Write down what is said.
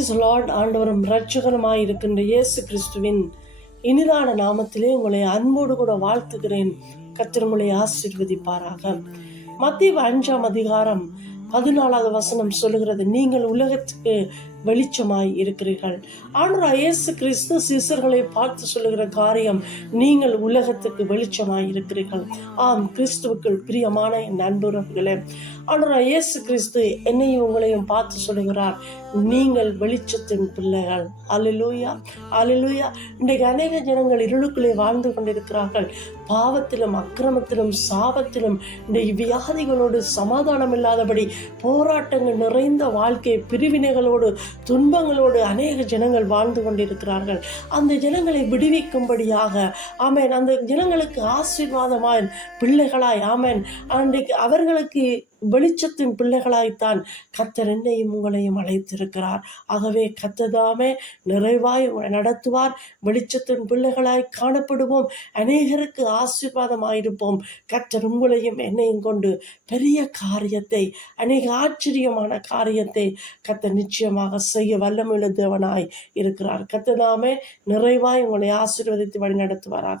Price Lord. ஆண்டவரும் இரட்சகருமாய் இருக்கின்ற இயேசு கிறிஸ்துவின் இனிதான நாமத்திலே உங்களை அன்போடு கூட வாழ்த்துகிறேன். கர்த்தர் உங்களை ஆசீர்வதிப்பாராக. மத்தேயு 5ஆம் அதிகாரம் 14வது வசனம் சொல்லுகிறது, நீங்கள் உலகத்துக்கு வெளிச்சமாய் இருக்கிறீர்கள். ஆண்டவர் இயேசு கிறிஸ்து சீசர்களை பார்த்து சொல்லுகிற காரியம், நீங்கள் உலகத்துக்கு வெளிச்சமாய் இருக்கிறீர்கள். ஆம், கிறிஸ்துவுக்குள் பிரியமான என் அன்புறவுகளே, ஆண்டவர் இயேசு கிறிஸ்து என்னையும் உங்களையும் பார்த்து சொல்லுகிறார், நீங்கள் வெளிச்சத்தின் பிள்ளைகள். அல்லேலூயா, அல்லேலூயா. இன்றைக்கு அநேக ஜனங்கள் இருளுக்குள்ளே வாழ்ந்து கொண்டிருக்கிறார்கள். பாவத்திலும் அக்கிரமத்திலும் சாபத்திலும் இன்றைக்கு வியாதிகளோடு சமாதானம் இல்லாதபடி போராட்டங்கள் நிறைந்த வாழ்க்கை, பிரிவினைகளோடு துன்பங்களோடு அநேக ஜனங்கள் வாழ்ந்து கொண்டிருக்கிறார்கள். அந்த ஜனங்களை விடுவிக்கும்படியாக ஆமேன், அந்த ஜனங்களுக்கு ஆசீர்வாதமாய் பிள்ளைகளாய் ஆமேன், அன்றைக்கு அவர்களுக்கு வெளிச்சத்தின் பிள்ளைகளாய்த்தான் கர்த்தர் என்னையும் உங்களையும் அழைத்திருக்கிறார். ஆகவே கர்த்தர்தாமே நிறைவாய் நடத்துவார். வெளிச்சத்தின் பிள்ளைகளாய் காணப்படுவோம். அநேகருக்கு ஆசீர்வாதமாயிருப்போம். கர்த்தர் உங்களையும் என்னையும் கொண்டு பெரிய காரியத்தை, அநேக ஆச்சரியமான காரியத்தை கர்த்தர் நிச்சயமாக செய்ய வல்லமையுள்ள தேவனாய் இருக்கிறார். கர்த்தர்தாமே நிறைவாய் உங்களை ஆசீர்வதித்து வழி நடத்துவாராக.